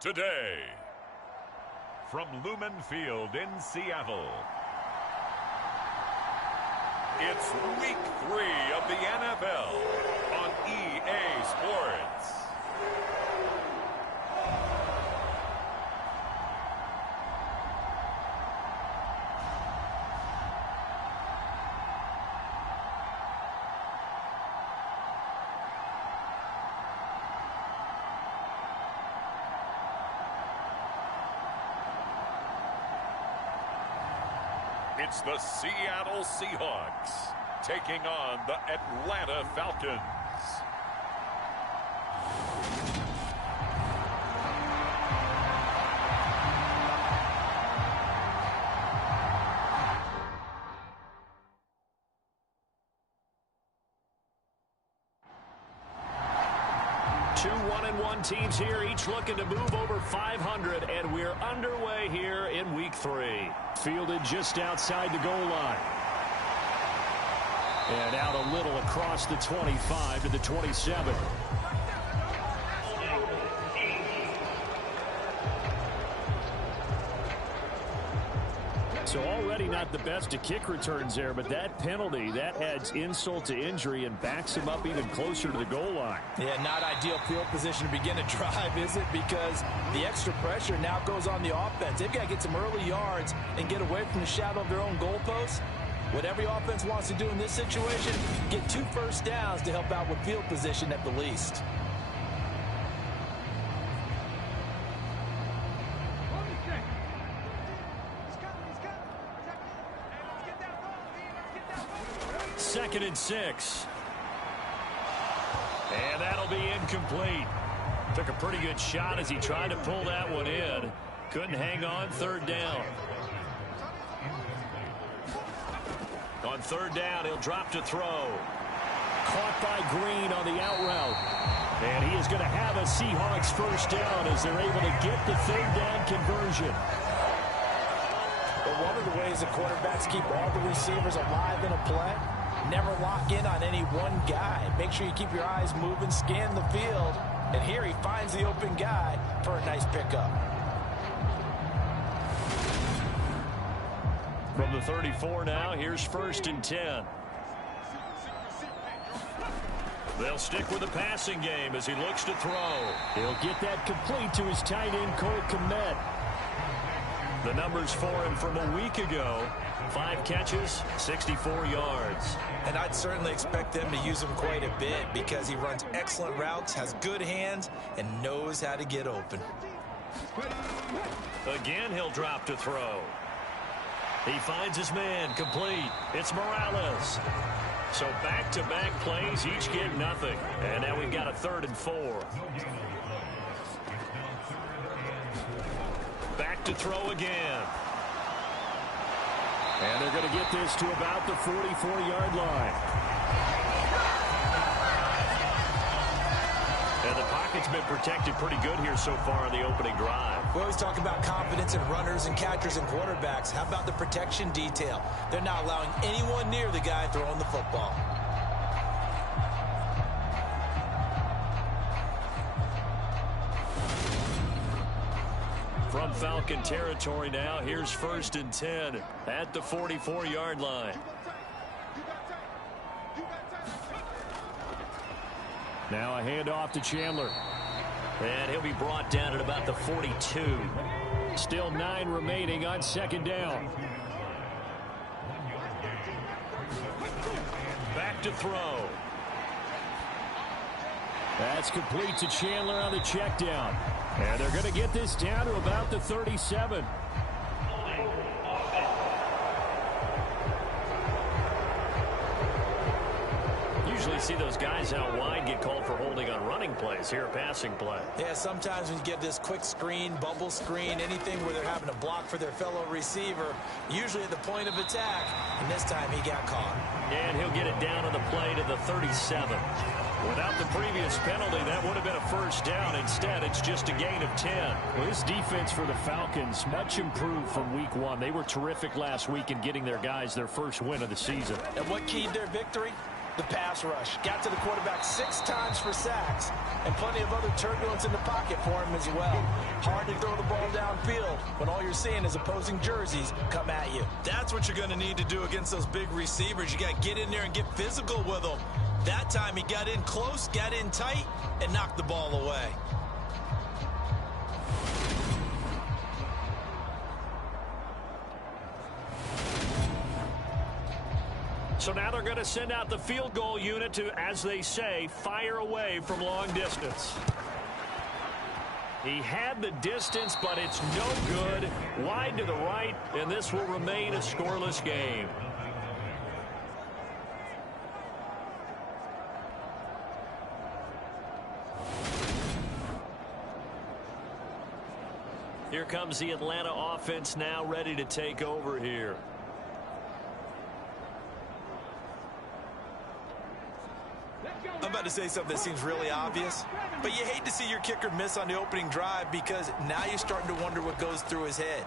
today. From Lumen Field in Seattle, it's Week 3 of the NFL on EA Sports. It's the Seattle Seahawks taking on the Atlanta Falcons. Two 1-1 teams here, each looking to move over 500, and we're underway here in Week 3. Fielded just outside the goal line. And out a little across the 25 to the 27. So already not the best to kick returns there, but that penalty, that adds insult to injury and backs him up even closer to the goal line. Yeah, not ideal field position to begin a drive, is it? Because the extra pressure now goes on the offense. They've got to get some early yards and get away from the shadow of their own goalposts. What every offense wants to do in this situation, get 2 first downs to help out with field position at the least. Second and 6. And that'll be incomplete. Took a pretty good shot as he tried to pull that one in. Couldn't hang on. Third down. On third down, he'll drop to throw. Caught by Green on the out route. And he is going to have a Seahawks first down as they're able to get the third down conversion. But one of the ways the quarterbacks keep all the receivers alive in a play, never lock in on any one guy. Make sure you keep your eyes moving, scan the field. And here he finds the open guy for a nice pickup. From the 34 now, here's first and 10. They'll stick with the passing game as he looks to throw. He'll get that complete to his tight end, Cole Kmet. The numbers for him from a week ago: 5 catches, 64 yards. And I'd certainly expect them to use him quite a bit because he runs excellent routes, has good hands, and knows how to get open. Again, he'll drop to throw. He finds his man, complete. It's Morales. So back-to-back plays, each get nothing. And now we've got a 3rd and 4. Back to throw again. And they're going to get this to about the 44-yard line. And the pocket's been protected pretty good here so far in the opening drive. We always talk about confidence in runners and catchers and quarterbacks. How about the protection detail? They're not allowing anyone near the guy throwing the football. From Falcon territory now, here's first and 10 at the 44-yard line. Now a handoff to Chandler. And he'll be brought down at about the 42. Still 9 remaining on second down. Back to throw. That's complete to Chandler on the check down. And they're going to get this down to about the 37. Usually see those guys out wide get called for holding on running plays. Here, a passing play. Yeah, sometimes when you get this quick screen, bubble screen, anything where they're having to block for their fellow receiver, usually at the point of attack, and this time he got caught. And he'll get it down on the play to the 37. Without the previous penalty, that would have been a first down. Instead, it's just a gain of 10. Well, this defense for the Falcons, much improved from week 1. They were terrific last week in getting their guys their first win of the season. And what keyed their victory? the pass rush. Got to the quarterback 6 times for sacks, and plenty of other turbulence in the pocket for him as well. Hard to throw the ball downfield when all you're seeing is opposing jerseys come at you. That's what you're going to need to do against those big receivers. You got to get in there and get physical with them. That time he got in close, got in tight, and knocked the ball away. So now they're going to send out the field goal unit to, as they say, fire away from long distance. He had the distance, but it's no good. Wide to the right, and this will remain a scoreless game. Here comes the Atlanta offense now ready to take over here. I'm about to say something that seems really obvious, but you hate to see your kicker miss on the opening drive because now you're starting to wonder what goes through his head.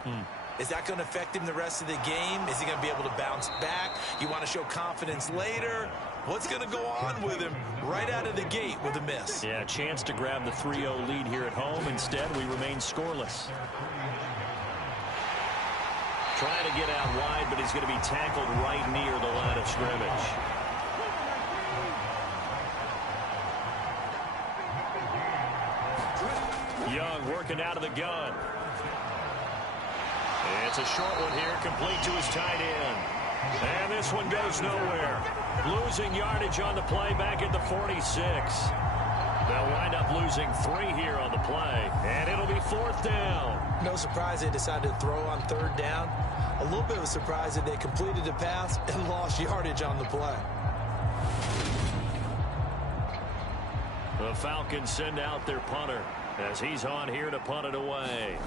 Is that going to affect him the rest of the game? Is he going to be able to bounce back? You want to show confidence later? What's going to go on with him right out of the gate with a miss? Yeah, a chance to grab the 3-0 lead here at home. Instead, we remain scoreless. Trying to get out wide, but he's going to be tackled right near the line of scrimmage. Young working out of the gun. It's a short one here, complete to his tight end. And this one goes nowhere. Losing yardage on the play back at the 46. They'll wind up losing 3 here on the play, and it'll be 4th down. No surprise they decided to throw on 3rd down. A little bit of a surprise that they completed the pass and lost yardage on the play. The Falcons send out their punter as he's on here to punt it away.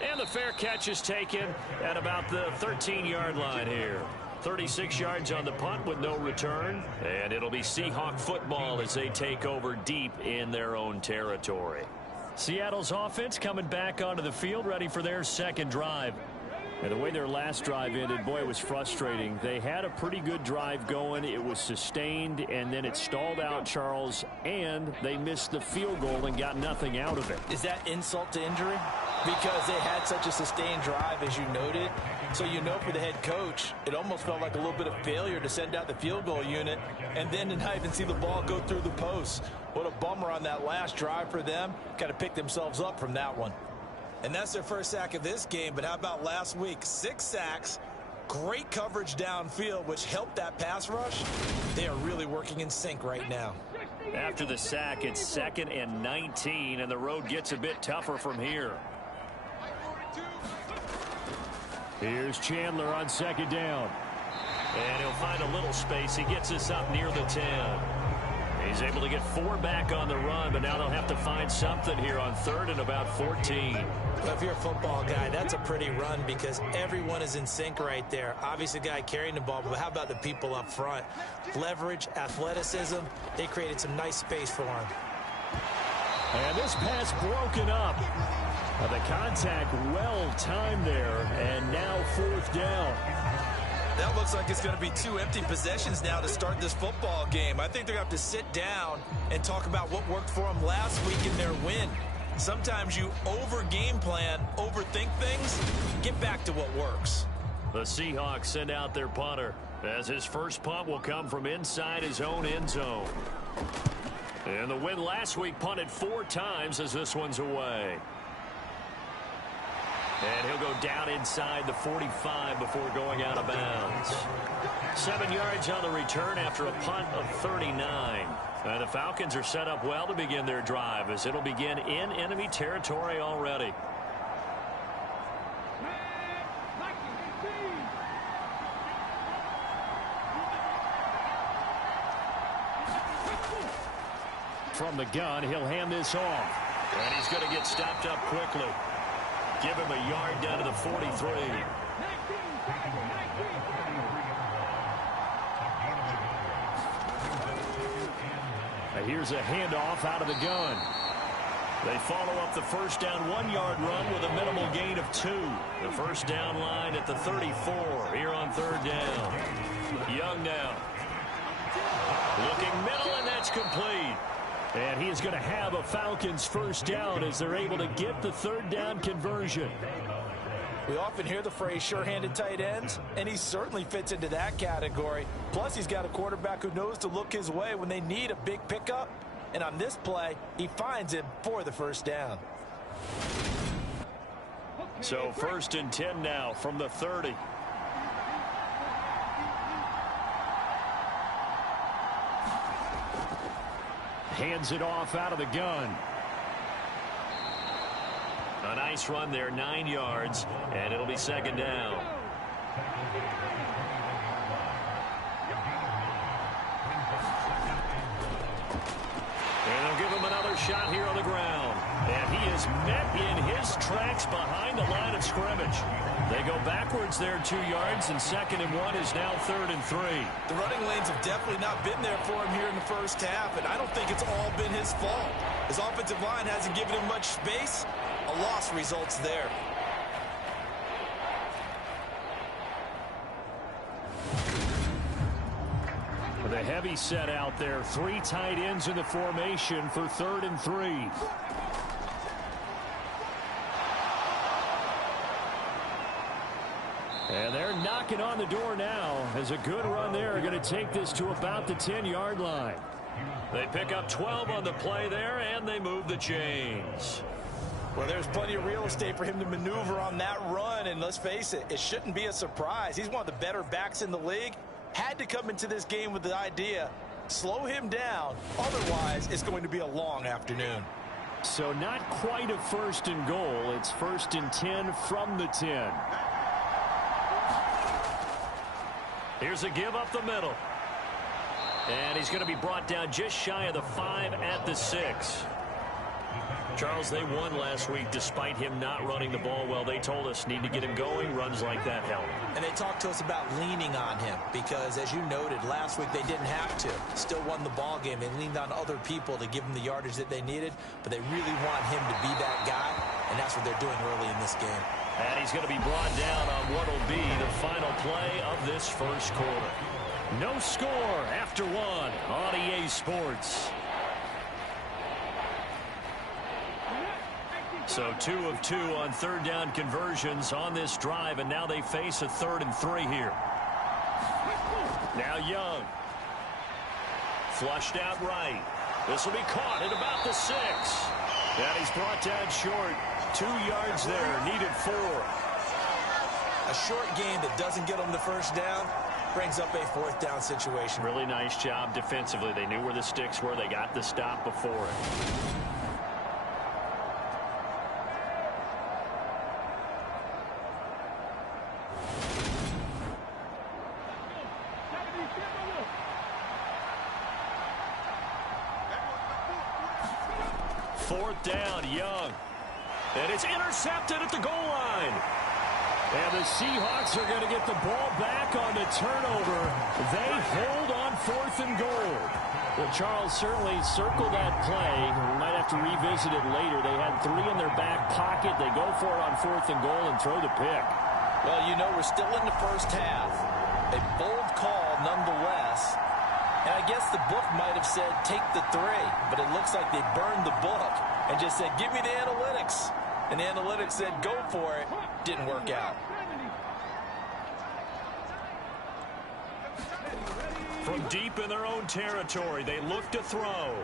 And the fair catch is taken at about the 13-yard line here. 36 yards on the punt with no return. And it'll be Seahawk football as they take over deep in their own territory. Seattle's offense coming back onto the field, ready for their second drive. And the way their last drive ended, boy, it was frustrating. They had a pretty good drive going. It was sustained, and then it stalled out, Charles, and they missed the field goal and got nothing out of it. Is that insult to injury? Because they had such a sustained drive, as you noted. So you know for the head coach, it almost felt like a little bit of failure to send out the field goal unit and then to not even see the ball go through the post. What a bummer on that last drive for them. Got to pick themselves up from that one. And that's their first sack of this game, but how about last week? 6 sacks, great coverage downfield, which helped that pass rush. They are really working in sync right now. After the sack, it's 2nd and 19, and the road gets a bit tougher from here. Here's Chandler on 2nd down. And he'll find a little space. He gets us up near the 10. He's able to get 4 back on the run, but now they'll have to find something here on 3rd and about 14. Well, if you're a football guy, that's a pretty run because everyone is in sync right there. Obviously, the guy carrying the ball, but how about the people up front? Leverage, athleticism, they created some nice space for him. And this pass broken up. The contact well timed there, and now 4th down. That looks like it's going to be 2 empty possessions now to start this football game. I think they're going to have to sit down and talk about what worked for them last week in their win. Sometimes you over-game plan, overthink things. Get back to what works. The Seahawks send out their punter as his first punt will come from inside his own end zone. And the win last week punted 4 times as this one's away. And he'll go down inside the 45 before going out of bounds. 7 yards on the return after a punt of 39. And the Falcons are set up well to begin their drive as it'll begin in enemy territory already. From the gun, he'll hand this off. And he's going to get stopped up quickly. Give him a yard down to the 43. Here's a handoff out of the gun. They follow up the first down 1-yard run with a minimal gain of 2. The first down line at the 34 here on third down. Young now. Looking middle, and that's complete. And he is going to have a Falcons first down as they're able to get the third down conversion. We often hear the phrase sure-handed tight ends, and he certainly fits into that category. Plus, he's got a quarterback who knows to look his way when they need a big pickup. And on this play, he finds him for the first down. So 1st and 10 now from the 30. Hands it off out of the gun. A nice run there, 9 yards, and it'll be second down. And they'll give him another shot here on the ground. And he is met in his tracks behind the line of scrimmage. They go backwards there 2 yards, and 2nd and 1 is now 3rd and 3. The running lanes have definitely not been there for him here in the first half, and I don't think it's all been his fault. His offensive line hasn't given him much space. A loss results there. With a heavy set out there, 3 tight ends in the formation for 3rd and 3. And they're knocking on the door now as a good run there. Going to take this to about the 10-yard line. They pick up 12 on the play there, and they move the chains. Well, there's plenty of real estate for him to maneuver on that run, and let's face it, it shouldn't be a surprise. He's one of the better backs in the league. Had to come into this game with the idea, slow him down. Otherwise, it's going to be a long afternoon. So not quite a 1st and goal. It's 1st and 10 from the 10. Here's a give up the middle. And he's going to be brought down just shy of the 5 at the 6. Charles, they won last week despite him not running the ball well. They told us need to get him going. Runs like that help. And they talked to us about leaning on him because, as you noted, last week they didn't have to. Still won the ball game. They leaned on other people to give them the yardage that they needed, but they really want him to be that guy, and that's what they're doing early in this game. And he's going to be brought down on what will be the final play of this first quarter. No score after 1 on EA Sports. So 2 of 2 on third down conversions on this drive, and now they face a 3rd and 3 here. Now Young. Flushed out right. This will be caught at about the 6. And he's brought down short. 2 yards there, needed 4. A short game that doesn't get them the first down brings up a 4th down situation. Really nice job defensively. They knew where the sticks were. They got the stop before it. Fourth down, Young. And it's intercepted at the goal line. And the Seahawks are going to get the ball back on the turnover. They hold on 4th and goal. Well, Charles certainly circled that play. We might have to revisit it later. They had 3 in their back pocket. They go for it on 4th and goal and throw the pick. Well, you know, we're still in the first half. A bold call nonetheless. And I guess the book might have said take the 3, but it looks like they burned the book and just said give me the analytics. And the analytics said go for it. Didn't work out. From deep in their own territory, they look to throw.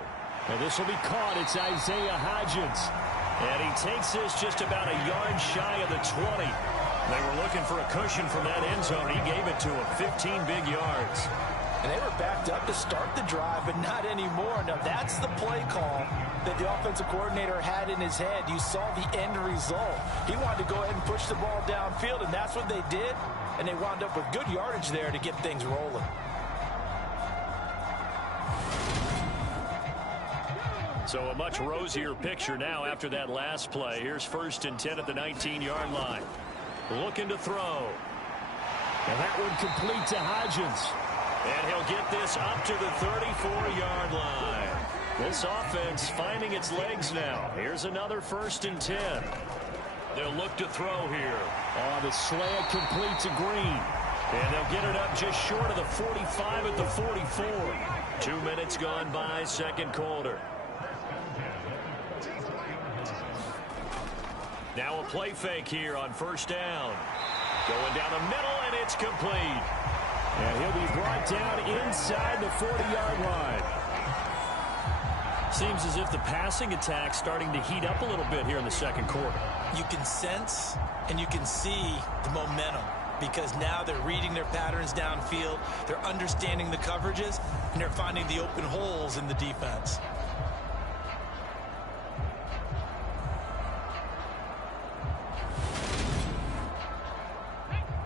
And this will be caught. It's Isaiah Hodgins. And he takes this just about a yard shy of the 20. They were looking for a cushion from that end zone. He gave it to him. 15 big yards. And they were backed up to start the drive, but not anymore. Now, that's the play call that the offensive coordinator had in his head. You saw the end result. He wanted to go ahead and push the ball downfield, and that's what they did. And they wound up with good yardage there to get things rolling. So a much rosier picture now after that last play. Here's 1st and 10 at the 19-yard line. Looking to throw. And that one complete to Hodgins. And he'll get this up to the 34-yard line. This offense finding its legs now. Here's another 1st and 10. They'll look to throw here. Oh, the slant complete to Green. And they'll get it up just short of the 45 at the 44. 2 minutes gone by, 2nd quarter. Now a play fake here on 1st down. Going down the middle, and it's complete. And he'll be brought down inside the 40-yard line. Seems as if the passing attack's starting to heat up a little bit here in the 2nd quarter. You can sense and you can see the momentum because now they're reading their patterns downfield, they're understanding the coverages, and they're finding the open holes in the defense.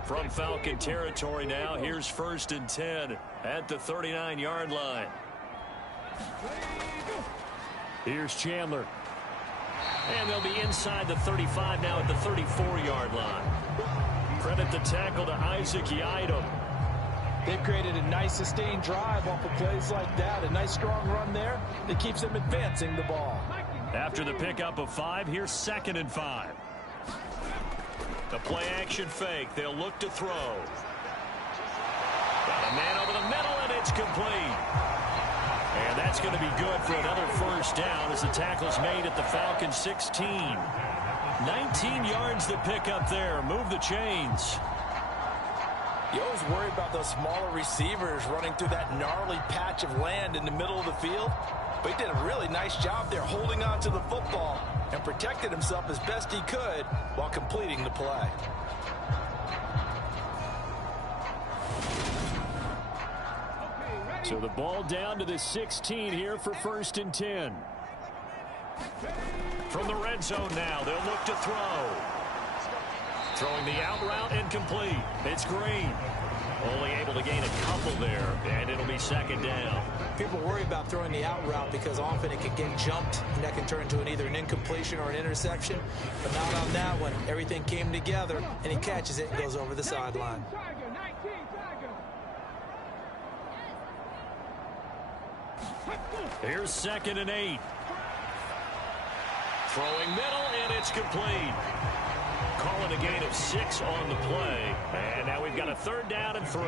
From Falcon territory now, here's 1st and 10 at the 39-yard line. Here's Chandler. And they'll be inside the 35 now at the 34-yard line. Credit the tackle to Isaac Yiadom. They've created a nice sustained drive off of plays like that. A nice strong run there that keeps them advancing the ball. After the pickup of 5, here's 2nd and 5. The play action fake. They'll look to throw. Got a man over the middle, and it's complete. And that's going to be good for another 1st down as the tackle's made at the Falcons 16. 19 yards to pick up there. Move the chains. You always worry about those smaller receivers running through that gnarly patch of land in the middle of the field. But he did a really nice job there holding on to the football and protected himself as best he could while completing the play. So the ball down to the 16 here for 1st and 10. From the red zone now, they'll look to throw. Throwing the out route incomplete. It's Green. Only able to gain a couple there, and it'll be 2nd down. People worry about throwing the out route because often it can get jumped, and that can turn into either an incompletion or an interception. But not on that one. Everything came together, and he catches it and goes over the sideline. Here's 2nd and 8. Throwing middle, and it's complete. Calling a gain of 6 on the play. And now we've got a 3rd down and 3.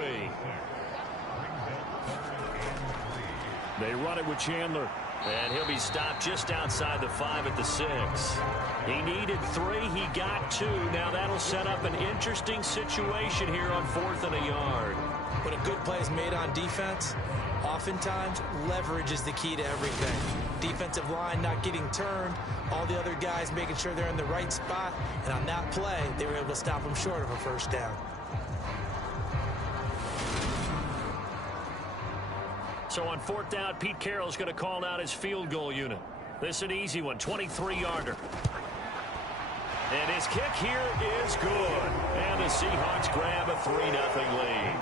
They run it with Chandler. And he'll be stopped just outside the 5 at the 6. He needed 3. He got 2. Now that'll set up an interesting situation here on 4th and a yard. When a good play is made on defense, oftentimes leverage is the key to everything. Defensive line not getting turned, all the other guys making sure they're in the right spot, and on that play, they were able to stop them short of a 1st down. So on 4th down, Pete Carroll's going to call out his field goal unit. This is an easy one, 23-yarder. And his kick here is good. And the Seahawks grab a 3-0 lead.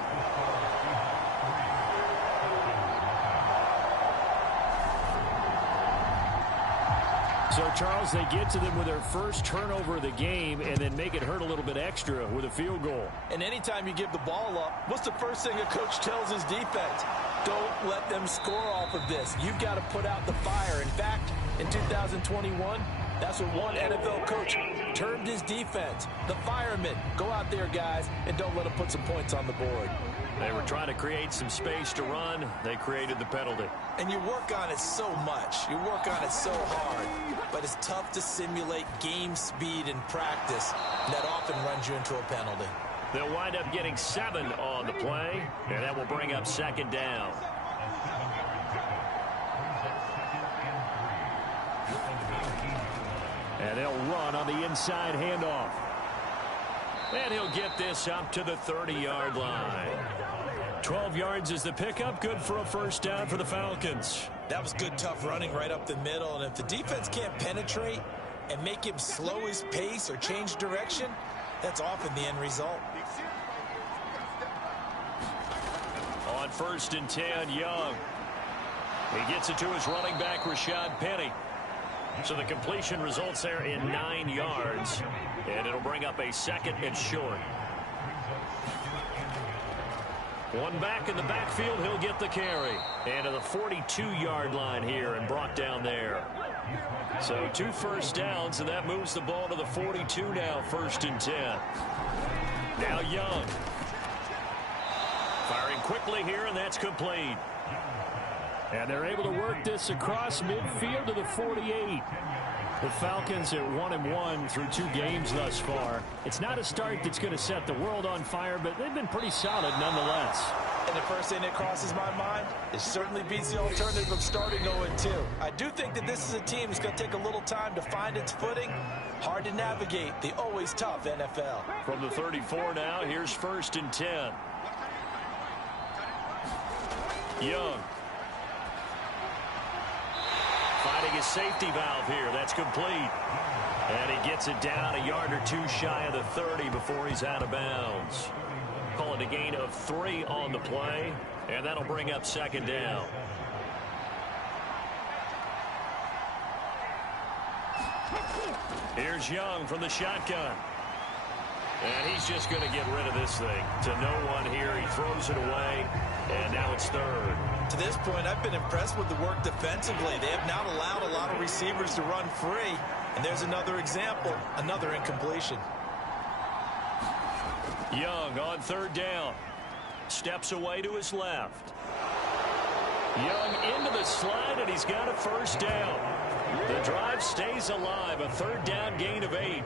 So, Charles, they get to them with their first turnover of the game and then make it hurt a little bit extra with a field goal. And anytime you give the ball up, what's the first thing a coach tells his defense? Don't let them score off of this. You've got to put out the fire. In fact, in 2021, that's what one NFL coach termed his defense. The firemen. Go out there, guys, and don't let them put some points on the board. They were trying to create some space to run. They created the penalty. And you work on it so much. You work on it so hard. But it's tough to simulate game speed in practice. And that often runs you into a penalty. They'll wind up getting 7 on the play, and that will bring up 2nd down. And they'll run on the inside handoff. And he'll get this up to the 30-yard line. 12 yards is the pickup. Good for a 1st down for the Falcons. That was good, tough running right up the middle. And if the defense can't penetrate and make him slow his pace or change direction, that's often the end result. On 1st and 10, Young. He gets it to his running back, Rashad Penny. So the completion results there in 9 yards. And it'll bring up a 2nd and short. One back in the backfield, he'll get the carry. And to the 42-yard line here and brought down there. So 2 first downs, and that moves the ball to the 42 now, 1st and 10. Now Young. Firing quickly here, and that's complete. And they're able to work this across midfield to the 48. The Falcons at 1-1 through 2 games thus far. It's not a start that's going to set the world on fire, but they've been pretty solid nonetheless. And the first thing that crosses my mind, it certainly beats the alternative of starting 0-2. I do think that this is a team that's going to take a little time to find its footing. Hard to navigate the always tough NFL. From the 34 now, here's 1st and 10. Young. Finding his safety valve here. That's complete. And he gets it down a yard or 2 shy of the 30 before he's out of bounds. Call it a gain of 3 on the play, and that'll bring up 2nd down. Here's Young from the shotgun. And he's just going to get rid of this thing to no one here. He throws it away, and now it's 3rd. To this point, I've been impressed with the work defensively. They have not allowed a lot of receivers to run free. And there's another example, another incompletion. Young on 3rd down. Steps away to his left. Young into the slide, and he's got a 1st down. The drive stays alive. A 3rd down gain of 8.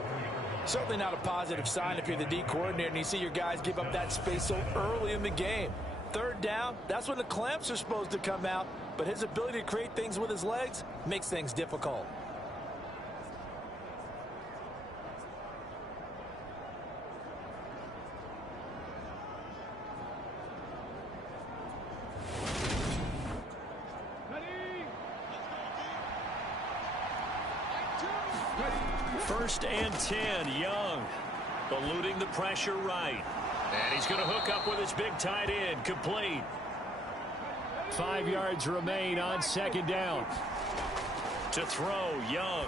Certainly not a positive sign if you're the D coordinator and you see your guys give up that space so early in the game. 3rd down, that's when the clamps are supposed to come out, but his ability to create things with his legs makes things difficult. First and 10, Young eluding the pressure right. And he's going to hook up with his big tight end, complete. 5 yards remain on 2nd down. To throw, Young.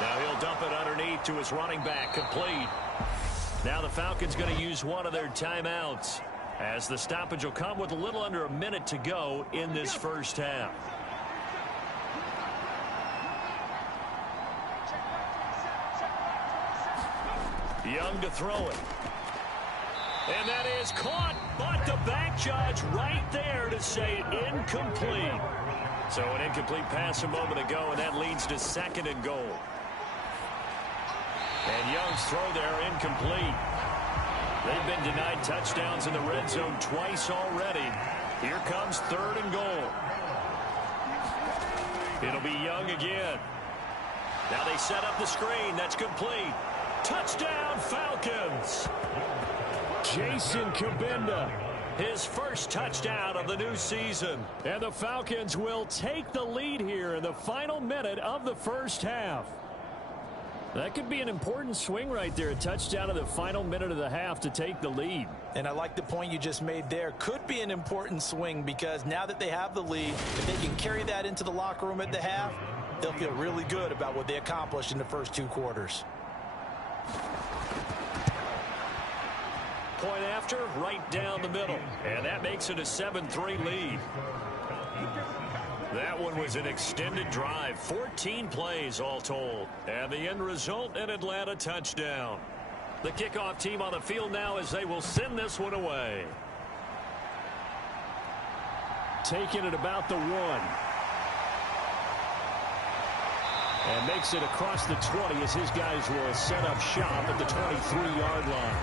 Now he'll dump it underneath to his running back, complete. Now the Falcons going to use one of their timeouts, as the stoppage will come with a little under a minute to go in this 1st half. Young to throw it. And that is caught, but the back judge right there to say incomplete. So an incomplete pass a moment ago, and that leads to 2nd and goal. And Young's throw there incomplete. They've been denied touchdowns in the red zone twice already. Here comes 3rd and goal. It'll be Young again. Now they set up the screen. That's complete. Touchdown, Falcons. Jason Kabinda, his 1st touchdown of the new season. And the Falcons will take the lead here in the final minute of the 1st half. That could be an important swing right there. A touchdown in the final minute of the half to take the lead. And I like the point you just made there. Could be an important swing because now that they have the lead, if they can carry that into the locker room at the half, they'll feel really good about what they accomplished in the first 2 quarters. Point after, right down the middle. And that makes it a 7-3 lead. That one was an extended drive. 14 plays all told. And the end result, an Atlanta touchdown. The kickoff team on the field now as they will send this one away. Taking it about the 1. And makes it across the 20 as his guys will set up shop at the 23-yard line.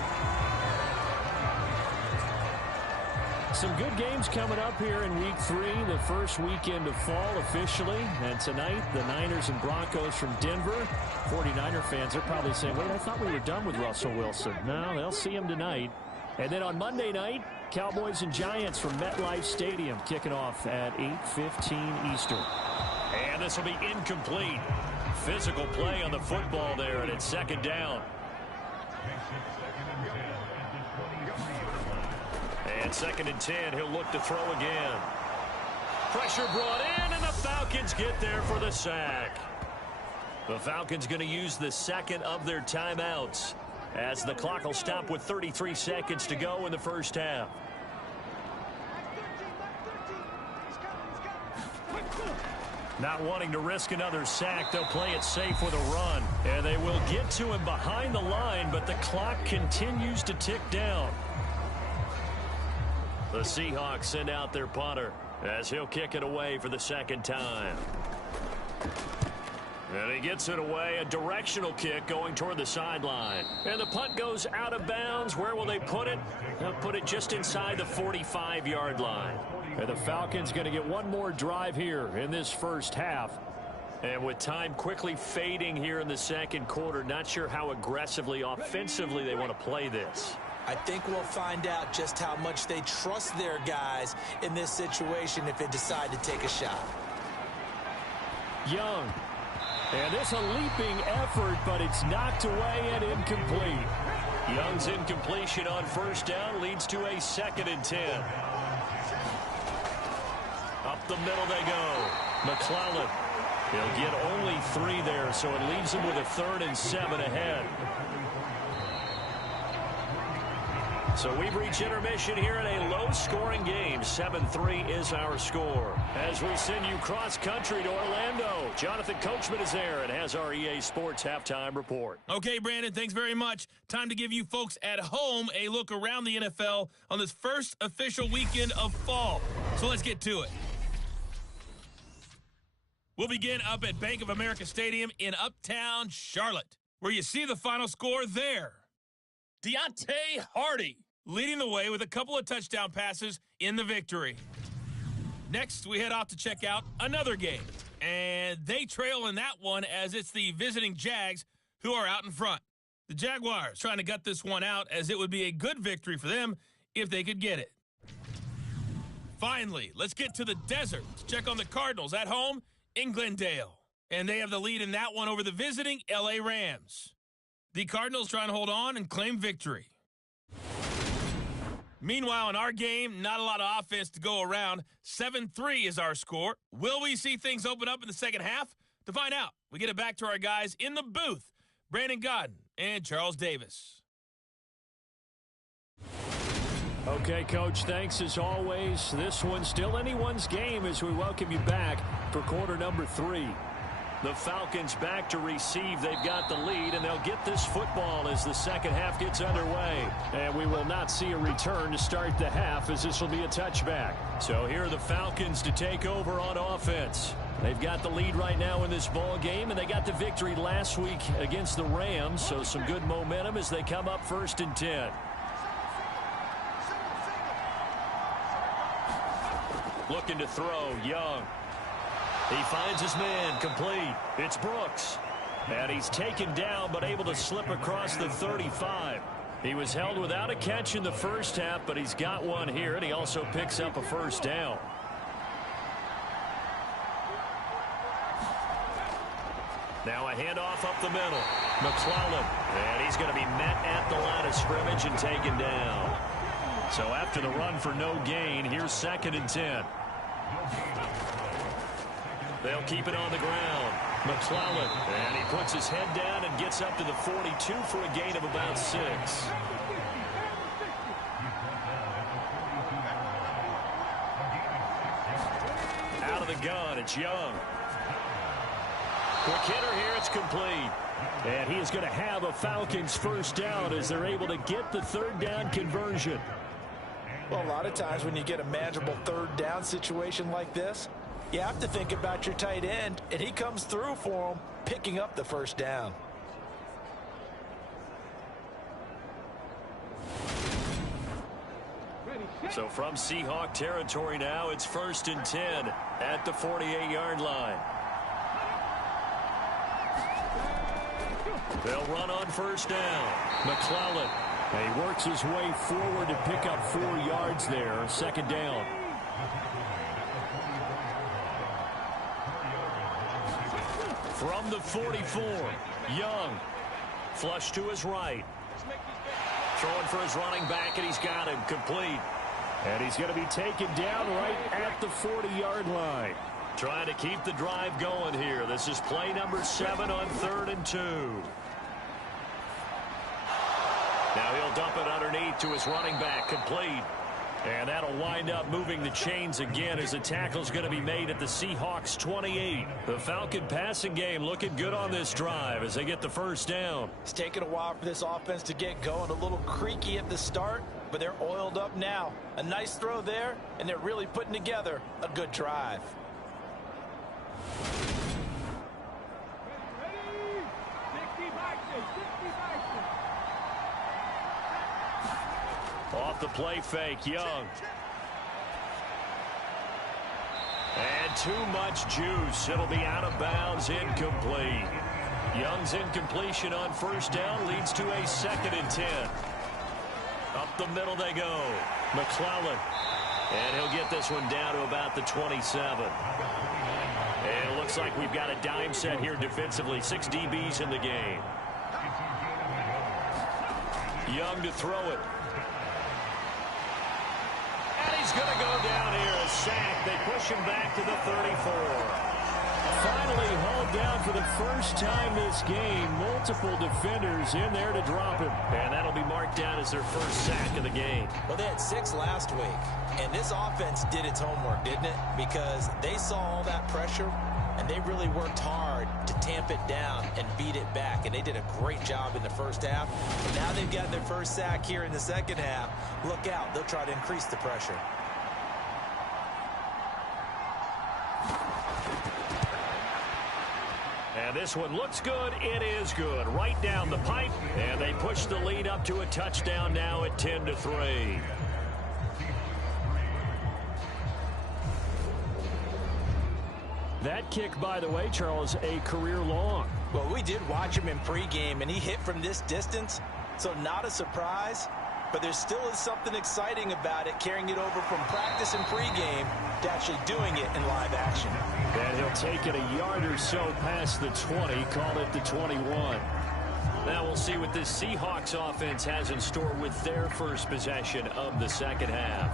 Some good games coming up here in week 3, the first weekend of fall officially. And tonight, the Niners and Broncos from Denver. 49er fans are probably saying, wait, I thought we were done with Russell Wilson. No, they'll see him tonight. And then on Monday night, Cowboys and Giants from MetLife Stadium kicking off at 8:15 Eastern. And this will be incomplete. Physical play on the football there, and it's 2nd down. And 2nd and 10, he'll look to throw again. Pressure brought in, and the Falcons get there for the sack. The Falcons going to use the 2nd of their timeouts as the clock will stop with 33 seconds to go in the 1st half. Not wanting to risk another sack, they'll play it safe with a run. And they will get to him behind the line, but the clock continues to tick down. The Seahawks send out their punter as he'll kick it away for the second time. And he gets it away, a directional kick going toward the sideline. And the punt goes out of bounds. Where will they put it? They'll put it just inside the 45-yard line. And the Falcons going to get one more drive here in this first half. And with time quickly fading here in the second quarter, not sure how aggressively, offensively they want to play this. I think we'll find out just how much they trust their guys in this situation if they decide to take a shot. Young. And it's a leaping effort, but it's knocked away and incomplete. Young's incompletion on first down leads to a 2nd and 10. Up the middle they go. McClellan. He'll get only 3 there, so it leaves him with a 3rd and 7 ahead. So we've reached intermission here in a low-scoring game. 7-3 is our score. As we send you cross-country to Orlando, Jonathan Coachman is there and has our EA Sports halftime report. Okay, Brandon, thanks very much. Time to give you folks at home a look around the NFL on this first official weekend of fall. So let's get to it. We'll begin up at Bank of America Stadium in Uptown Charlotte, where you see the final score there. Deontay Hardy leading the way with a couple of touchdown passes in the victory. Next, we head off to check out another game. And they trail in that one as it's the visiting Jags who are out in front. The Jaguars trying to gut this one out as it would be a good victory for them if they could get it. Finally, let's get to the desert to check on the Cardinals at home in Glendale. And they have the lead in that one over the visiting LA Rams. The Cardinals trying to hold on and claim victory. Meanwhile, in our game, not a lot of offense to go around. 7-3 is our score. Will we see things open up in the second half? To find out, we get it back to our guys in the booth, Brandon Godden and Charles Davis. Okay, Coach, thanks as always. This one's still anyone's game as we welcome you back for quarter number 3. The Falcons back to receive. They've got the lead, and they'll get this football as the second half gets underway. And we will not see a return to start the half as this will be a touchback. So here are the Falcons to take over on offense. They've got the lead right now in this ball game, and they got the victory last week against the Rams. So some good momentum as they come up 1st and 10. Looking to throw, Young. He finds his man, complete. It's Brooks. And he's taken down, but able to slip across the 35. He was held without a catch in the first half, but he's got one here, and he also picks up a first down. Now a handoff up the middle. McClellan. And he's going to be met at the line of scrimmage and taken down. So after the run for no gain, here's 2nd and 10. They'll keep it on the ground. McClellan. And he puts his head down and gets up to the 42 for a gain of about 6. Out of the gun, it's Young. Quick hitter here, it's complete. And he is going to have a Falcons first down as they're able to get the 3rd down conversion. Well, a lot of times when you get a manageable 3rd down situation like this, you have to think about your tight end, and he comes through for him, picking up the first down. So from Seahawk territory now, it's 1st and 10 at the 48-yard line. They'll run on first down. McClellan. And he works his way forward to pick up 4 yards there. 2nd down. From the 44, Young. Flush to his right. Throwing for his running back, and he's got him complete. And he's going to be taken down right at the 40-yard line. Trying to keep the drive going here. This is play number 7 on 3rd and 2. Now he'll dump it underneath to his running back, complete. And that'll wind up moving the chains again as the tackle's going to be made at the Seahawks 28. The Falcon passing game looking good on this drive as they get the first down. It's taken a while for this offense to get going. A little creaky at the start, but they're oiled up now. A nice throw there, and they're really putting together a good drive. Off the play fake, Young. And too much juice. It'll be out of bounds, incomplete. Young's incompletion on first down leads to a 2nd and 10. Up the middle they go. McClellan. And he'll get this one down to about the 27. And it looks like we've got a dime set here defensively. 6 DBs in the game. Young to throw it. And he's going to go down here, a sack. They push him back to the 34. Finally hauled down for the first time this game. Multiple defenders in there to drop him. And that'll be marked down as their first sack of the game. Well, they had 6 last week, and this offense did its homework, didn't it? Because they saw all that pressure, and they really worked hard to tamp it down and beat it back, and they did a great job in the first half. And now they've got their first sack here in the second half. Look out. They'll try to increase the pressure. And this one looks good. It is good. Right down the pipe. And they push the lead up to a touchdown now at 10-3. That kick, by the way, Charles, a career long. Well, we did watch him in pregame, and he hit from this distance, so not a surprise. But there still is something exciting about it, carrying it over from practice and pregame to actually doing it in live action. And he'll take it a yard or so past the 20, call it the 21. Now we'll see what this Seahawks offense has in store with their first possession of the second half.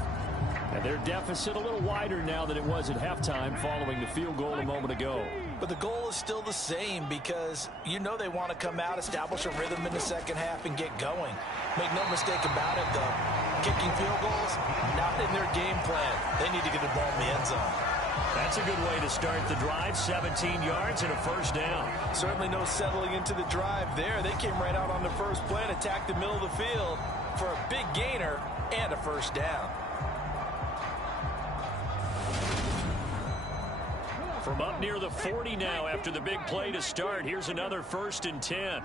And their deficit a little wider now than it was at halftime following the field goal a moment ago. But the goal is still the same because you know they want to come out, establish a rhythm in the second half, and get going. Make no mistake about it, though. Kicking field goals, not in their game plan. They need to get the ball in the end zone. That's a good way to start the drive. 17 yards and a first down. Certainly no settling into the drive there. They came right out on the first play and attacked the middle of the field for a big gainer and a first down. From up near the 40 now after the big play to start. Here's another 1st and 10.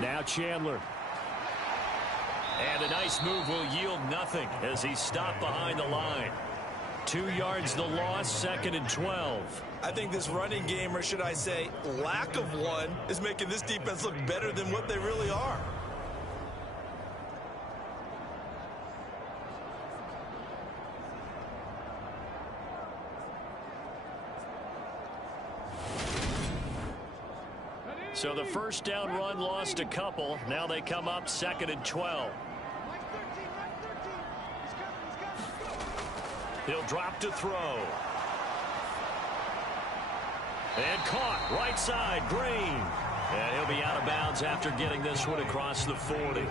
Now Chandler. And a nice move will yield nothing as he's stopped behind the line. 2 yards the loss, 2nd and 12. I think this running game, or should I say lack of one, is making this defense look better than what they really are. So the first down run lost a couple. Now they come up 2nd and 12. He'll drop to throw. And caught right side, Green. And he'll be out of bounds after getting this one across the 40.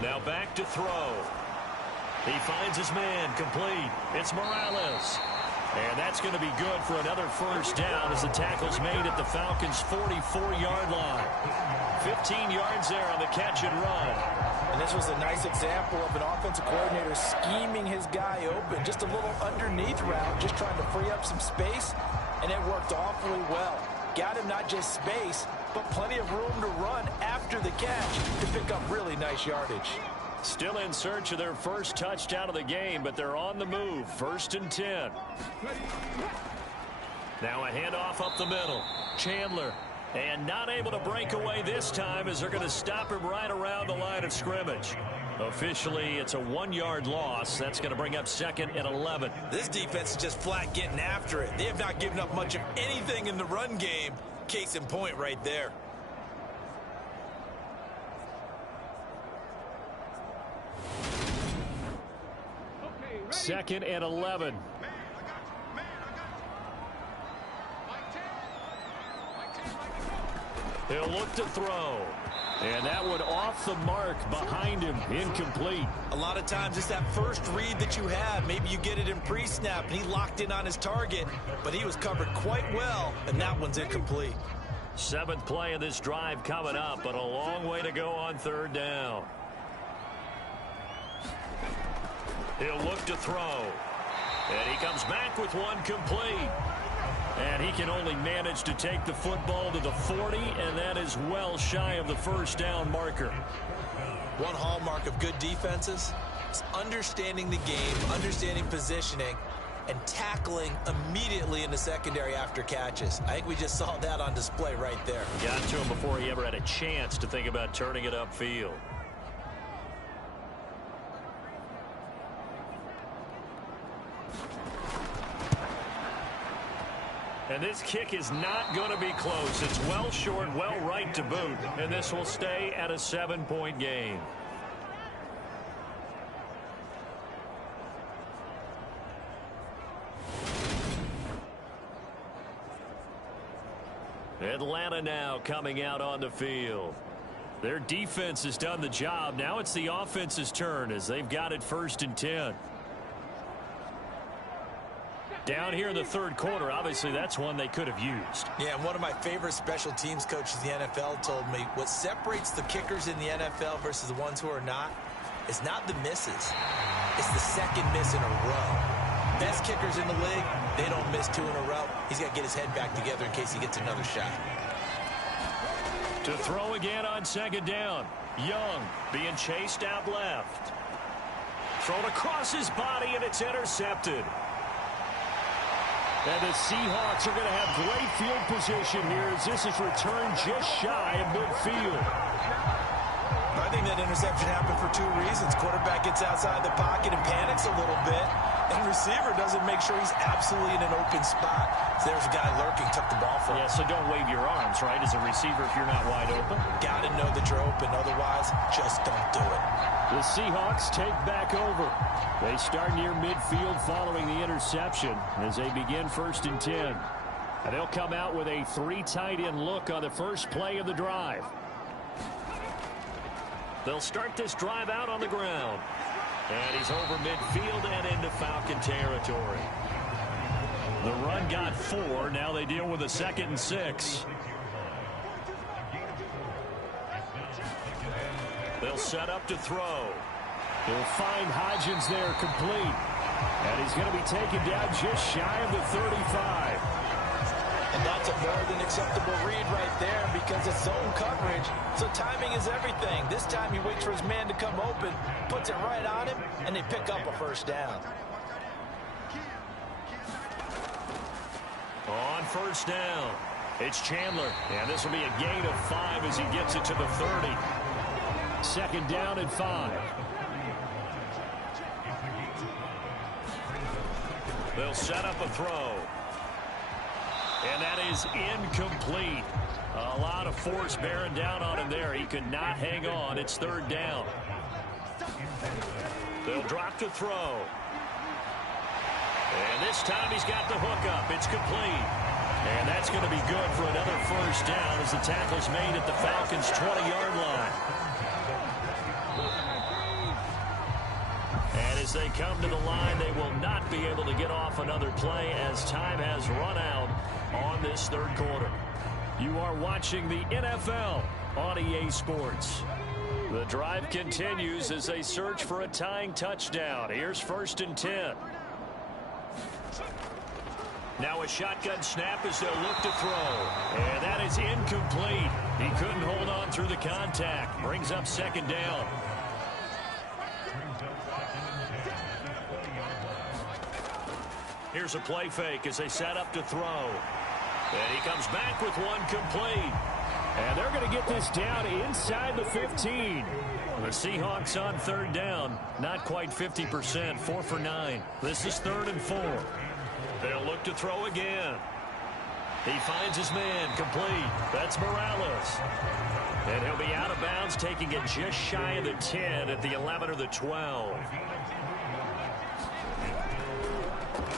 Now back to throw. He finds his man, complete. It's Morales. And that's going to be good for another first down as the tackle's made at the Falcons' 44-yard line. 15 yards there on the catch and run. And this was a nice example of an offensive coordinator scheming his guy open. Just a little underneath route, just trying to free up some space, and it worked awfully well. Got him not just space, but plenty of room to run after the catch to pick up really nice yardage. Still in search of their first touchdown of the game, but they're on the move. 1st and 10. Now a handoff up the middle. Chandler. And not able to break away this time as they're going to stop him right around the line of scrimmage. Officially, it's a 1-yard loss. That's going to bring up 2nd and 11. This defense is just flat getting after it. They have not given up much of anything in the run game. Case in point right there. Second and 11. He'll look to throw. And that one off the mark behind him, incomplete. A lot of times it's that first read that you have. Maybe you get it in pre-snap, and he locked in on his target, but he was covered quite well, and that one's incomplete. 7th play of this drive coming up, but a long way to go on 3rd down. He'll look to throw. And he comes back with one complete. And he can only manage to take the football to the 40, and that is well shy of the 1st down marker. One hallmark of good defenses is understanding the game, understanding positioning, and tackling immediately in the secondary after catches. I think we just saw that on display right there. Got to him before he ever had a chance to think about turning it upfield. And this kick is not going to be close. It's well short, well right to boot. And this will stay at a 7-point game. Atlanta now coming out on the field. Their defense has done the job. Now it's the offense's turn as they've got it 1st and 10. Down here in the 3rd quarter, obviously that's one they could have used. Yeah, and one of my favorite special teams coaches in the NFL told me what separates the kickers in the NFL versus the ones who are not is not the misses. It's the second miss in a row. Best kickers in the league, they don't miss 2 in a row. He's got to get his head back together in case he gets another shot. To throw again on 2nd down. Young being chased out left. Thrown across his body, and it's intercepted. And the Seahawks are going to have great field position here as this is returned just shy of midfield. I think that interception happened for 2 reasons. Quarterback gets outside the pocket and panics a little bit, and receiver doesn't make sure he's absolutely in an open spot. So there's a guy lurking, took the ball from him. Yeah, so don't wave your arms, right, as a receiver if you're not wide open. Got to know that you're open. Otherwise, just don't do it. The Seahawks take back over. They start near midfield following the interception as they begin 1st and 10. And they'll come out with a 3 tight end look on the first play of the drive. They'll start this drive out on the ground. And he's over midfield and into Falcon territory. The run got 4. Now they deal with a 2nd and 6. They'll set up to throw. He'll find Hodgins there complete. And he's going to be taken down just shy of the 35. And that's a more than acceptable read right there because it's zone coverage. So timing is everything. This time he waits for his man to come open, puts it right on him, and they pick up a 1st down. On 1st down, it's Chandler. And this will be a gain of 5 as he gets it to the 30. 2nd down and 5. They'll set up a throw. And that is incomplete. A lot of force bearing down on him there. He could not hang on. It's 3rd down. They'll drop to throw. And this time he's got the hook up. It's complete. And that's going to be good for another 1st down as the tackle's made at the Falcons' 20-yard line. And as they come to the line, they will not be able to get off another play as time has run out on this 3rd quarter. You are watching the NFL on EA Sports. The drive continues as they search for a tying touchdown. Here's 1st and 10. Now a shotgun snap as they'll look to throw. And that is incomplete. He couldn't hold on through the contact. Brings up 2nd down. Here's a play fake as they set up to throw. And he comes back with one complete. And they're going to get this down inside the 15. The Seahawks on 3rd down. Not quite 50%. 4 for 9. This is 3rd and 4. They'll look to throw again. He finds his man complete. That's Morales. And he'll be out of bounds, taking it just shy of the 10 at the 11 or the 12.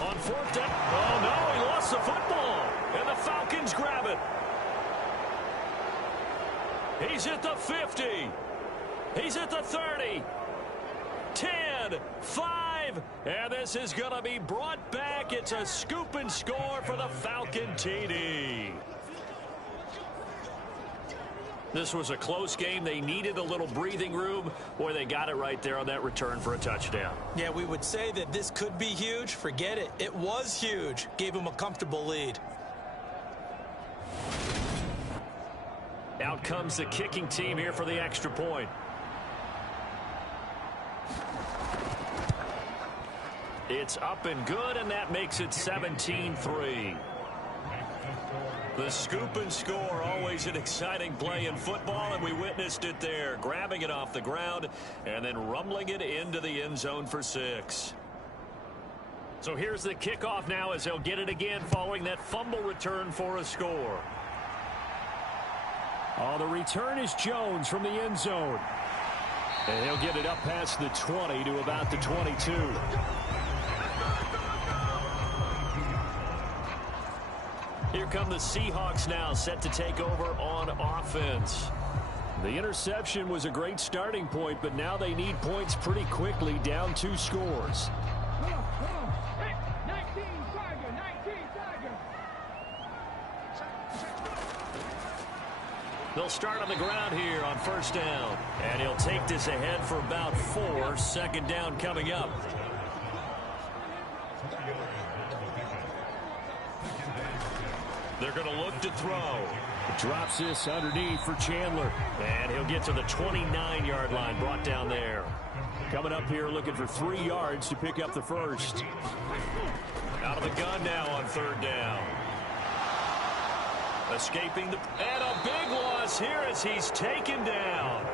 On 4th down. Oh, no, he lost the football. And the Falcons grab it. He's at the 50. He's at the 30. 10, 5, and this is going to be brought back. It's a scoop and score for the Falcon TD. This was a close game. They needed a little breathing room. Boy, they got it right there on that return for a touchdown. Yeah, we would say that this could be huge. Forget it. It was huge. Gave them a comfortable lead. Out comes the kicking team here for the extra point. It's up and good, and that makes it 17-3. The scoop and score, always an exciting play in football, and we witnessed it there, grabbing it off the ground and then rumbling it into the end zone for 6. So here's the kickoff now as they'll get it again following that fumble return for a score. Oh, the return is Jones from the end zone. And he'll get it up past the 20 to about the 22. Here come the Seahawks now, set to take over on offense. The interception was a great starting point, but now they need points pretty quickly, down 2 scores. They'll start on the ground here on first down. And he'll take this ahead for about 4. Second down coming up. They're going to look to throw. Drops this underneath for Chandler. And he'll get to the 29-yard line, brought down there. Coming up here looking for 3 yards to pick up the first. Out of the gun now on third down. Escaping the... And a big loss here as he's taken down.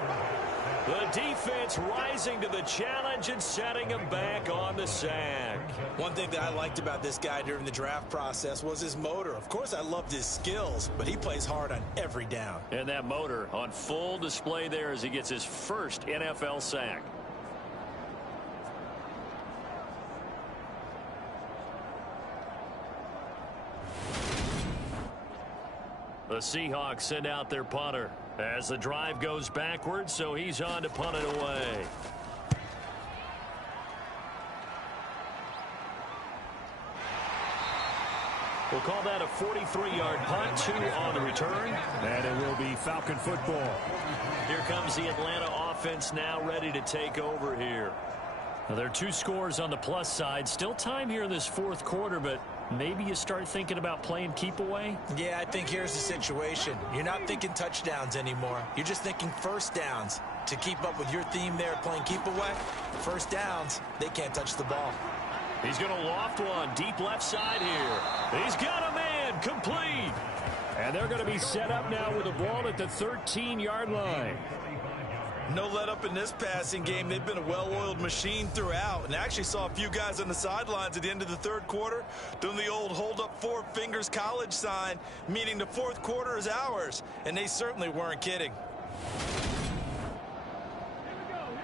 The defense rising to the challenge and setting him back on the sack. One thing that I liked about this guy during the draft process was his motor. Of course, I loved his skills, but he plays hard on every down. And that motor on full display there as he gets his first NFL sack. The Seahawks send out their punter as the drive goes backwards, so he's on to punt it away. We'll call that a 43-yard punt, 2 on the return. And it will be Falcon football. Here comes the Atlanta offense now ready to take over here. Now, there are 2 scores on the plus side. Still time here in this fourth quarter, but maybe you start thinking about playing keep away? Yeah, I think here's the situation. You're not thinking touchdowns anymore. You're just thinking first downs. To keep up with your theme there, playing keep away, first downs, they can't touch the ball. He's going to loft one deep left side here. He's got a man complete. And they're going to be set up now with a ball at the 13-yard line. No let up in this passing game. They've been a well-oiled machine throughout. And I actually saw a few guys on the sidelines at the end of the third quarter doing the old hold up 4 fingers college sign, meaning the fourth quarter is ours. And they certainly weren't kidding.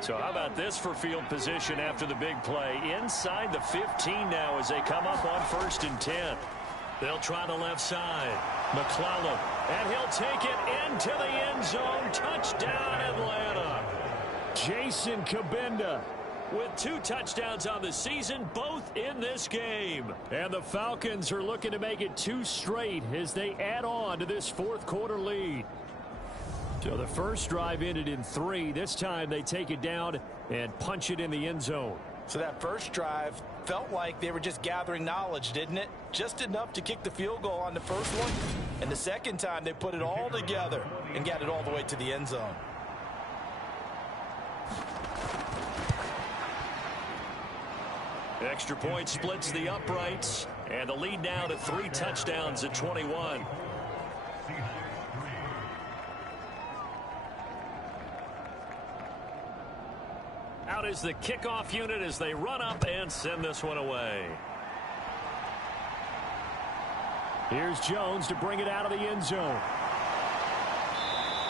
So how about this for field position after the big play? Inside the 15 now as they come up on 1st and 10. They'll try the left side. McClellan, and he'll take it into the end zone. Touchdown, Atlanta. Jason Kabinda with 2 touchdowns on the season, both in this game. And the Falcons are looking to make it 2 straight as they add on to this fourth quarter lead. So the first drive ended in 3. This time they take it down and punch it in the end zone. So that first drive felt like they were just gathering knowledge, didn't it? Just enough to kick the field goal on the first one. And the second time they put it all together and got it all the way to the end zone. Extra point splits the uprights. And the lead now to 3 touchdowns at 21. Out is the kickoff unit as they run up and send this one away. Here's Jones to bring it out of the end zone.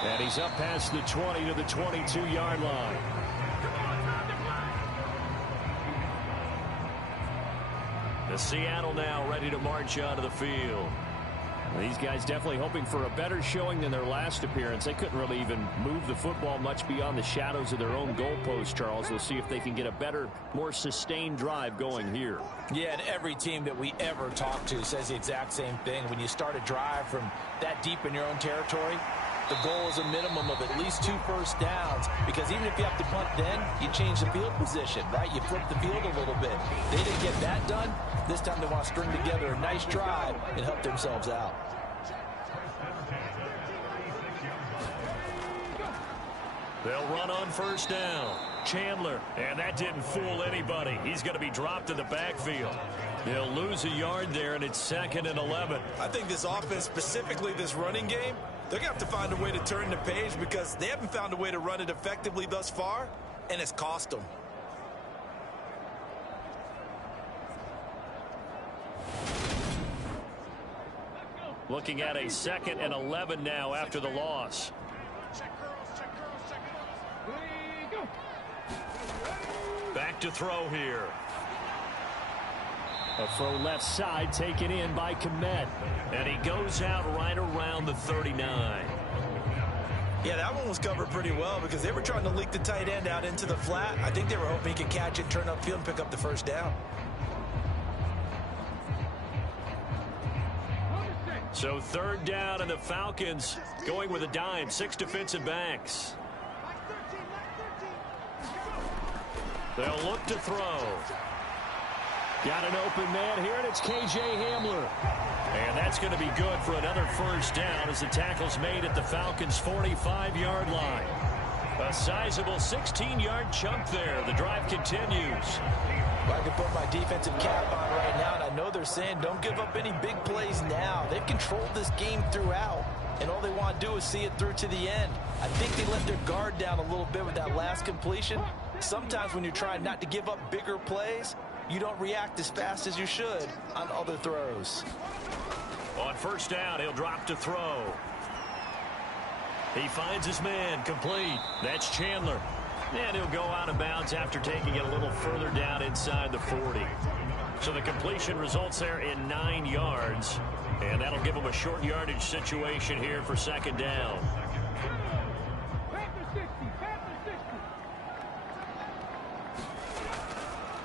And he's up past the 20 to the 22-yard line. The Seattle now ready to march onto the field. These guys definitely hoping for a better showing than their last appearance. They couldn't really even move the football much beyond the shadows of their own goalpost, Charles. We'll see if they can get a better, more sustained drive going here. Yeah, and every team that we ever talk to says the exact same thing. When you start a drive from that deep in your own territory, the goal is a minimum of at least 2 first downs, because even if you have to punt then, you change the field position, right? You flip the field a little bit. They didn't get that done. This time they want to string together a nice drive and help themselves out. They'll run on first down. Chandler, and that didn't fool anybody. He's going to be dropped in the backfield. They'll lose a yard there, and it's 2nd and 11. I think this offense, specifically this running game, they're going to have to find a way to turn the page, because they haven't found a way to run it effectively thus far, and it's cost them. Looking at a 2nd and 11 now after the loss. Back to throw here. A throw left side taken in by Komet. And he goes out right around the 39. Yeah, that one was covered pretty well, because they were trying to leak the tight end out into the flat. I think they were hoping he could catch it, turn upfield, and pick up the first down. So 3rd down, and the Falcons going with a dime. 6 defensive backs. They'll look to throw. Got an open man here, and it's K.J. Hamler. And that's going to be good for another first down as the tackle's made at the Falcons' 45-yard line. A sizable 16-yard chunk there. The drive continues. Well, I can put my defensive cap on right now, and I know they're saying don't give up any big plays now. They've controlled this game throughout, and all they want to do is see it through to the end. I think they let their guard down a little bit with that last completion. Sometimes when you're trying not to give up bigger plays, you don't react as fast as you should on other throws. On first down, he'll drop to throw. He finds his man, complete. That's Chandler. And he'll go out of bounds after taking it a little further down inside the 40. So the completion results there in 9 yards. And that'll give him a short yardage situation here for 2nd down.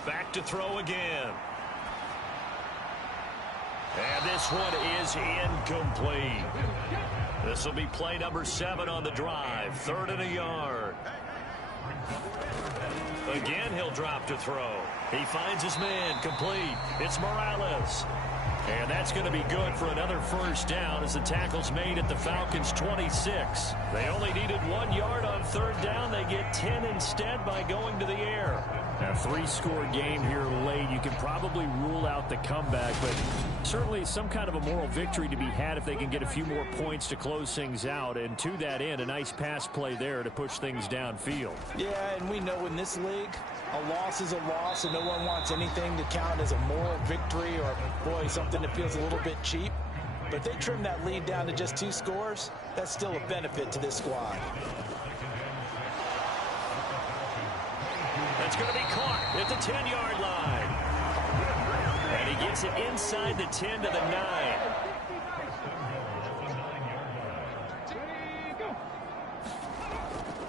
Back to throw again. And this one is incomplete. This will be play number 7 on the drive. 3rd and a yard. Again, he'll drop to throw. He finds his man, complete. It's Morales. And that's going to be good for another first down as the tackle's made at the Falcons' 26. They only needed 1 yard on 3rd down. They get 10 instead by going to the air. A 3-score game here late. You can probably rule out the comeback, but certainly some kind of a moral victory to be had if they can get a few more points to close things out. And to that end, a nice pass play there to push things downfield. Yeah, and we know in this league, a loss is a loss, and no one wants anything to count as a moral victory or, boy, something that feels a little bit cheap. But if they trim that lead down to just 2 scores, that's still a benefit to this squad. That's going to be caught at the 10-yard line. And he gets it inside the 10 to the 9.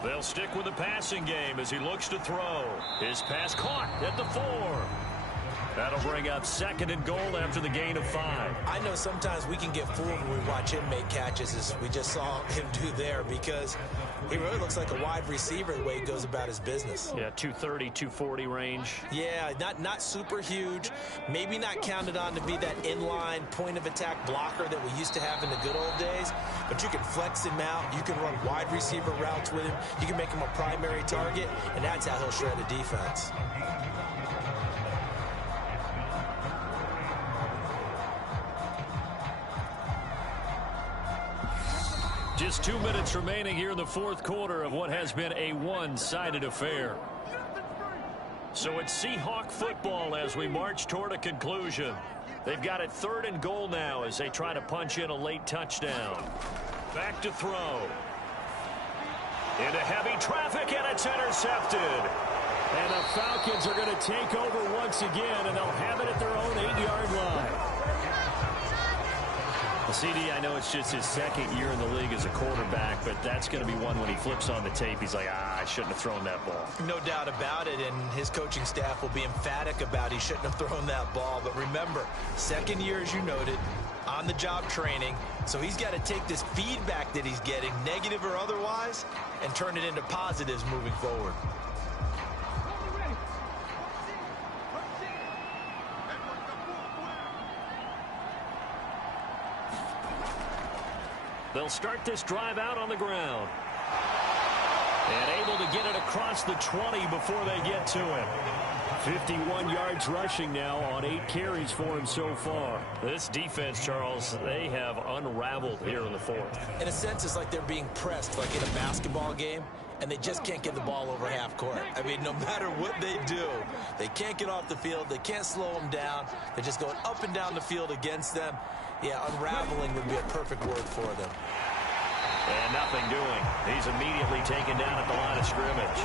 They'll stick with the passing game as he looks to throw. His pass caught at the 4. That'll bring up 2nd and goal after the gain of 5. I know sometimes we can get fooled when we watch him make catches, as we just saw him do there, because he really looks like a wide receiver the way he goes about his business. Yeah, 230, 240 range. Yeah, not super huge. Maybe not counted on to be that inline point-of-attack blocker that we used to have in the good old days, but you can flex him out. You can run wide receiver routes with him. You can make him a primary target, and that's how he'll shred the defense. Just 2 minutes remaining here in the 4th quarter of what has been a one-sided affair. So it's Seahawk football as we march toward a conclusion. They've got it 3rd and goal now as they try to punch in a late touchdown. Back to throw. Into heavy traffic, and it's intercepted. And the Falcons are going to take over once again, and they'll have it at their own 8-yard line. A CD, I know it's just his second year in the league as a quarterback, but that's going to be one when he flips on the tape, he's like, I shouldn't have thrown that ball. No doubt about it, and his coaching staff will be emphatic about he shouldn't have thrown that ball. But remember, second year, as you noted, on-the-job training, so he's got to take this feedback that he's getting, negative or otherwise, and turn it into positives moving forward. They'll start this drive out on the ground. And able to get it across the 20 before they get to him. 51 yards rushing now on 8 carries for him so far. This defense, Charles, they have unraveled here in the fourth. In a sense, it's like they're being pressed like in a basketball game, and they just can't get the ball over half court. I mean, no matter what they do, they can't get off the field. They can't slow them down. They're just going up and down the field against them. Yeah, unraveling would be a perfect word for them. And nothing doing. He's immediately taken down at the line of scrimmage.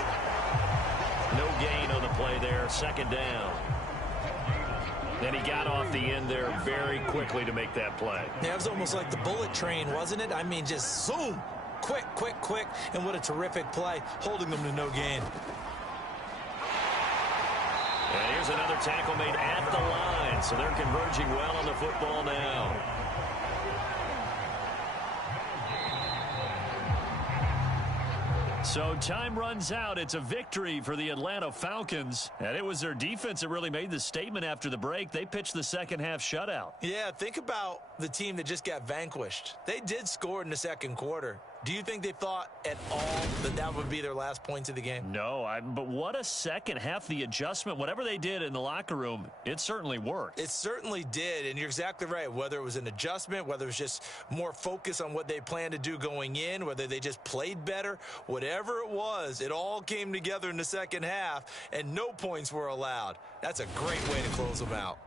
No gain on the play there. Second down. Then he got off the end there very quickly to make that play. Yeah, it was almost like the bullet train, wasn't it? I mean, just zoom. Quick, quick, quick. And what a terrific play, holding them to no gain. And here's another tackle made at the line. So they're converging well on the football now. So time runs out. It's a victory for the Atlanta Falcons. And it was their defense that really made the statement after the break. They pitched the second half shutout. Yeah, think about the team that just got vanquished. They did score in the second quarter. Do you think they thought at all that that would be their last points of the game? No, but what a second half. The adjustment, whatever they did in the locker room, it certainly worked. It certainly did, and you're exactly right. Whether it was an adjustment, whether it was just more focus on what they planned to do going in, whether they just played better, whatever it was, it all came together in the second half, and no points were allowed. That's a great way to close them out.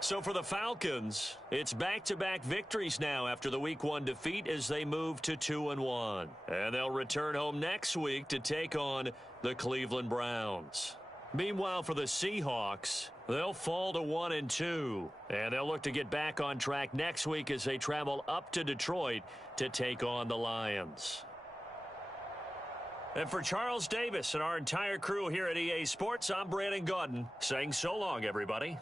So for the Falcons, it's back-to-back victories now after the Week 1 defeat as they move to 2-1. And they'll return home next week to take on the Cleveland Browns. Meanwhile, for the Seahawks, they'll fall to 1-2. And they'll look to get back on track next week as they travel up to Detroit to take on the Lions. And for Charles Davis and our entire crew here at EA Sports, I'm Brandon Gaudin saying so long, everybody.